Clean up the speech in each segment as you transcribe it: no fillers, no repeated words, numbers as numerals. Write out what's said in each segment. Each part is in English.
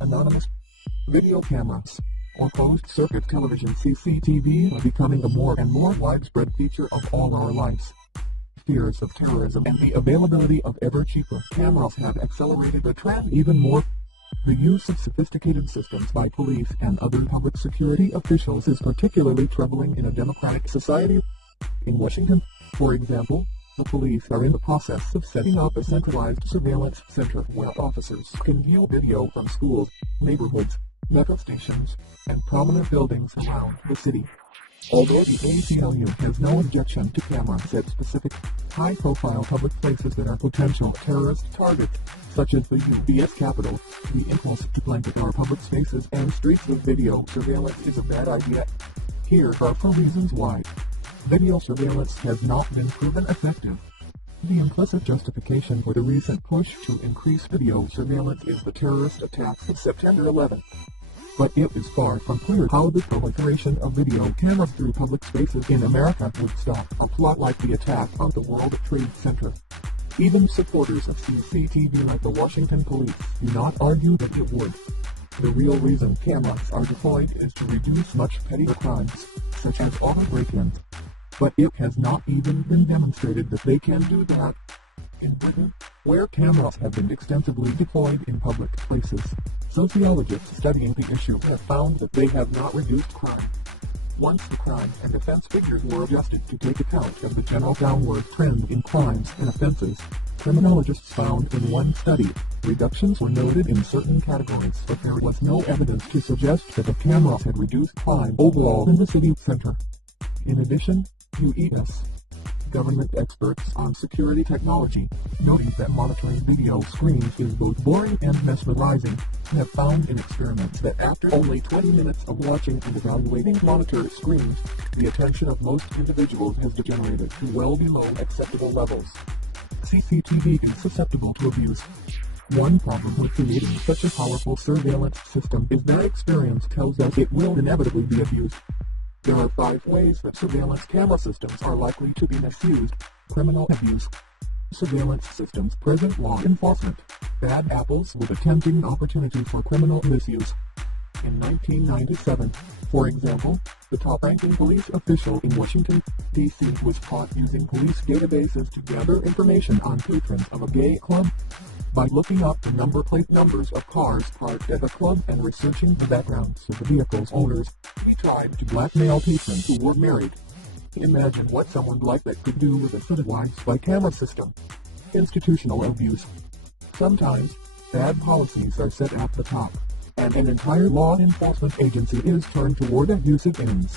are anonymous. Video cameras, or closed-circuit television CCTV, are becoming a more and more widespread feature of all our lives. Fears of terrorism and the availability of ever-cheaper cameras have accelerated the trend even more. The use of sophisticated systems by police and other public security officials is particularly troubling in a democratic society. In Washington, for example, the police are in the process of setting up a centralized surveillance center where officers can view video from schools, neighborhoods, metro stations, and prominent buildings around the city. Although the ACLU has no objection to cameras at specific, high-profile public places that are potential terrorist targets, such as the U.S. Capitol, the impulse to blanket our public spaces and streets with video surveillance is a bad idea. Here are 4 reasons why. Video surveillance has not been proven effective. The implicit justification for the recent push to increase video surveillance is the terrorist attacks of September 11. But it is far from clear how the proliferation of video cameras through public spaces in America would stop a plot like the attack on the World Trade Center. Even supporters of CCTV like the Washington police do not argue that it would. The real reason cameras are deployed is to reduce much pettier crimes, such as auto break-ins. But it has not even been demonstrated that they can do that. In Britain, where cameras have been extensively deployed in public places, sociologists studying the issue have found that they have not reduced crime. Once the crime and offense figures were adjusted to take account of the general downward trend in crimes and offenses, criminologists found in one study, reductions were noted in certain categories, but there was no evidence to suggest that the cameras had reduced crime overall in the city center. In addition, U.S. government experts on security technology, noting that monitoring video screens is both boring and mesmerizing, have found in experiments that after only 20 minutes of watching and evaluating monitor screens, the attention of most individuals has degenerated to well below acceptable levels. CCTV is susceptible to abuse. One problem with creating such a powerful surveillance system is that experience tells us it will inevitably be abused. There are 5 ways that surveillance camera systems are likely to be misused. Criminal abuse. Surveillance systems present law enforcement. Bad apples with a tempting opportunity for criminal misuse. In 1997, for example, the top-ranking police official in Washington, D.C. was caught using police databases to gather information on patrons of a gay club. By looking up the number plate numbers of cars parked at the club and researching the backgrounds of the vehicle's owners, he tried to blackmail patrons who were married. Imagine what someone like that could do with a citywide spy camera system. Institutional abuse. Sometimes, bad policies are set at the top, and an entire law enforcement agency is turned toward abusive ends.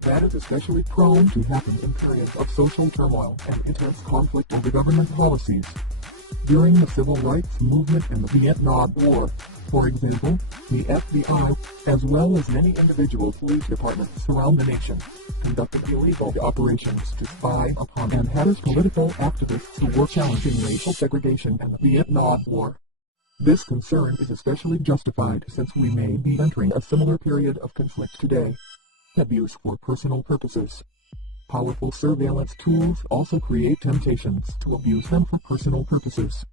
That is especially prone to happen in periods of social turmoil and intense conflict over government policies. During the Civil Rights Movement and the Vietnam War, for example, the FBI, as well as many individual police departments around the nation, conducted illegal operations to spy upon and harass political activists who were challenging racial segregation and the Vietnam War. This concern is especially justified since we may be entering a similar period of conflict today. Abuse for personal purposes. Powerful surveillance tools also create temptations to abuse them for personal purposes.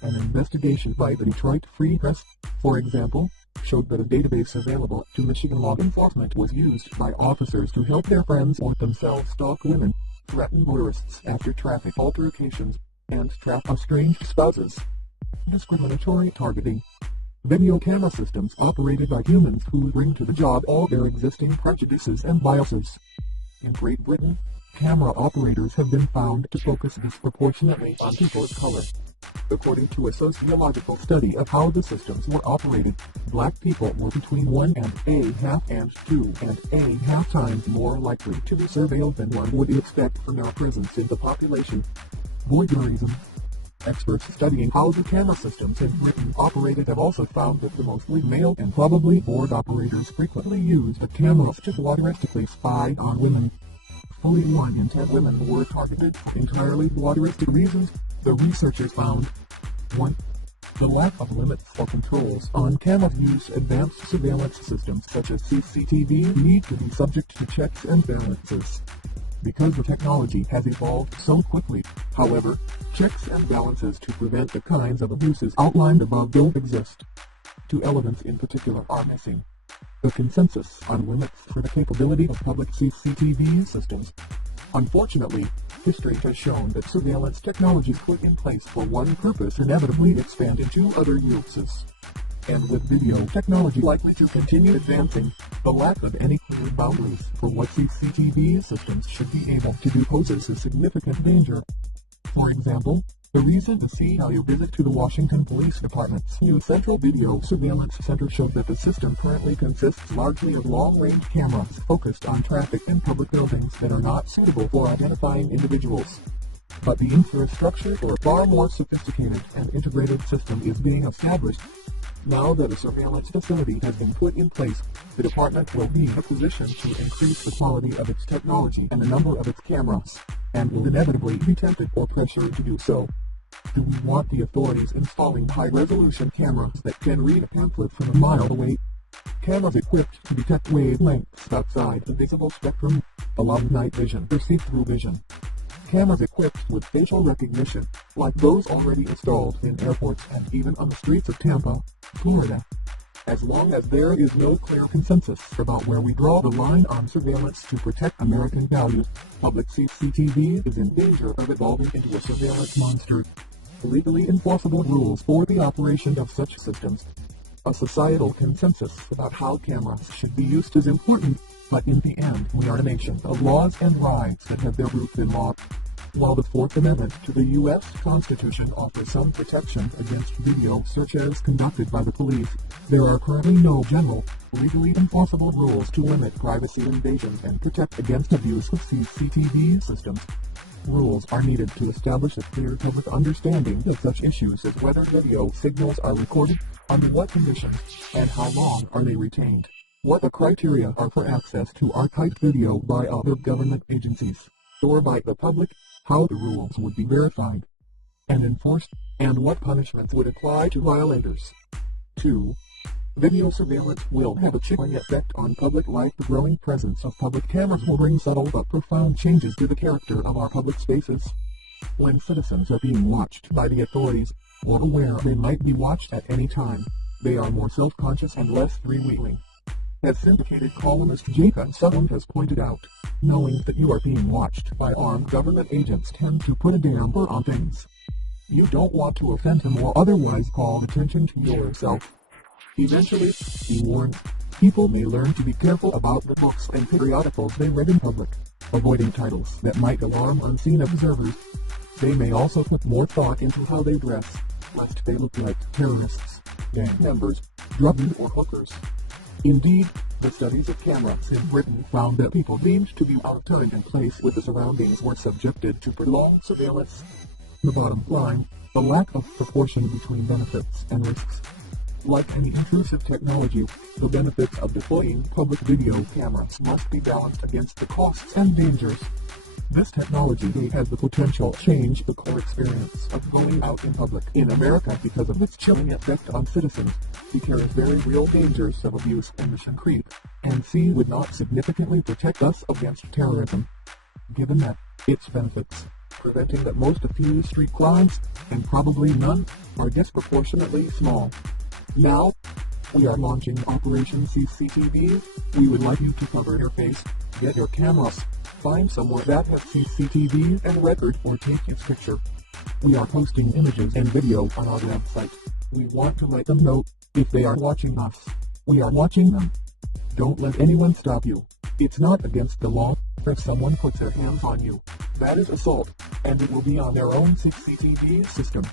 An investigation by the Detroit Free Press, for example, showed that a database available to Michigan law enforcement was used by officers to help their friends or themselves stalk women, threaten motorists after traffic altercations, and trap estranged spouses. Discriminatory targeting. Video camera systems operated by humans who bring to the job all their existing prejudices and biases. In Great Britain, camera operators have been found to focus disproportionately on people of color. According to a sociological study of how the systems were operated, black people were between 1.5 and 2.5 times more likely to be surveilled than one would expect from their presence in the population. Voyeurism. Experts studying how the camera systems in Britain operated have also found that the mostly male and probably bored operators frequently used the cameras to voyeuristically spy on women. Fully 1 in 10 women were targeted for entirely voyeuristic reasons, the researchers found. 1. The lack of limits or controls on camera use. Advanced surveillance systems such as CCTV need to be subject to checks and balances. Because the technology has evolved so quickly, however, checks and balances to prevent the kinds of abuses outlined above don't exist. two elements in particular are missing: the consensus on limits for the capability of public CCTV systems. Unfortunately, history has shown that surveillance technologies put in place for one purpose inevitably expand into other uses. And with video technology likely to continue advancing, the lack of any clear boundaries for what CCTV systems should be able to do poses a significant danger. For example, the recent CCTV visit to the Washington Police Department's new Central Video Surveillance Center showed that the system currently consists largely of long-range cameras focused on traffic in public buildings that are not suitable for identifying individuals. But the infrastructure for a far more sophisticated and integrated system is being established. Now that a surveillance facility has been put in place, the department will be in a position to increase the quality of its technology and the number of its cameras, and will inevitably be tempted or pressured to do so. Do we want the authorities installing high-resolution cameras that can read a pamphlet from a mile away? Cameras equipped to detect wavelengths outside the visible spectrum, allowing night vision or see-through vision. Cameras equipped with facial recognition, like those already installed in airports and even on the streets of Tampa, Florida. As long as there is no clear consensus about where we draw the line on surveillance to protect American values, public CCTV is in danger of evolving into a surveillance monster. Legally enforceable rules for the operation of such systems. A societal consensus about how cameras should be used is important, but in the end we are a nation of laws and rights that have their roots in law. While the Fourth Amendment to the U.S. Constitution offers some protection against video searches conducted by the police, there are currently no general, legally enforceable rules to limit privacy invasion and protect against abuse of CCTV systems. Rules are needed to establish a clear public understanding of such issues as whether video signals are recorded, under what conditions, and how long are they retained. What the criteria are for access to archived video by other government agencies, or by the public, how the rules would be verified and enforced, and what punishments would apply to violators. 2. Video surveillance will have a chilling effect on public life. The growing presence of public cameras will bring subtle but profound changes to the character of our public spaces. When citizens are being watched by the authorities, or aware they might be watched at any time, they are more self-conscious and less freewheeling. As syndicated columnist Jacob Sutton has pointed out, knowing that you are being watched by armed government agents tend to put a damper on things. You don't want to offend them or otherwise call attention to yourself. Eventually, he warned, people may learn to be careful about the books and periodicals they read in public, avoiding titles that might alarm unseen observers. They may also put more thought into how they dress, lest they look like terrorists, gang members, drug dealers, or hookers. Indeed, the studies of cameras in Britain found that people deemed to be out of time and place with the surroundings were subjected to prolonged surveillance. The bottom line, the lack of proportion between benefits and risks. Like any intrusive technology, the benefits of deploying public video cameras must be balanced against the costs and dangers. This technology has the potential to change the core experience of going out in public in America because of its chilling effect on citizens. It carries very real dangers of abuse and mission creep, and C would not significantly protect us against terrorism. Given that, its benefits, preventing that most of few street crimes, and probably none, are disproportionately small. Now, we are launching Operation CCTV. We would like you to cover your face, get your cameras, find somewhere that has CCTV and record or take its picture. We are posting images and video on our website. We want to let them know, if they are watching us, we are watching them. Don't let anyone stop you. It's not against the law. If someone puts their hands on you, that is assault, and it will be on their own CCTV system.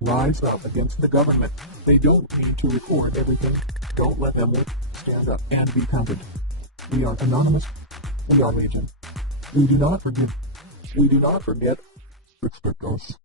Rise up against the government. They don't need to record everything. Don't let them win. Stand up and be counted. We are anonymous. We are legion. We do not forgive. We do not forget. Respect us.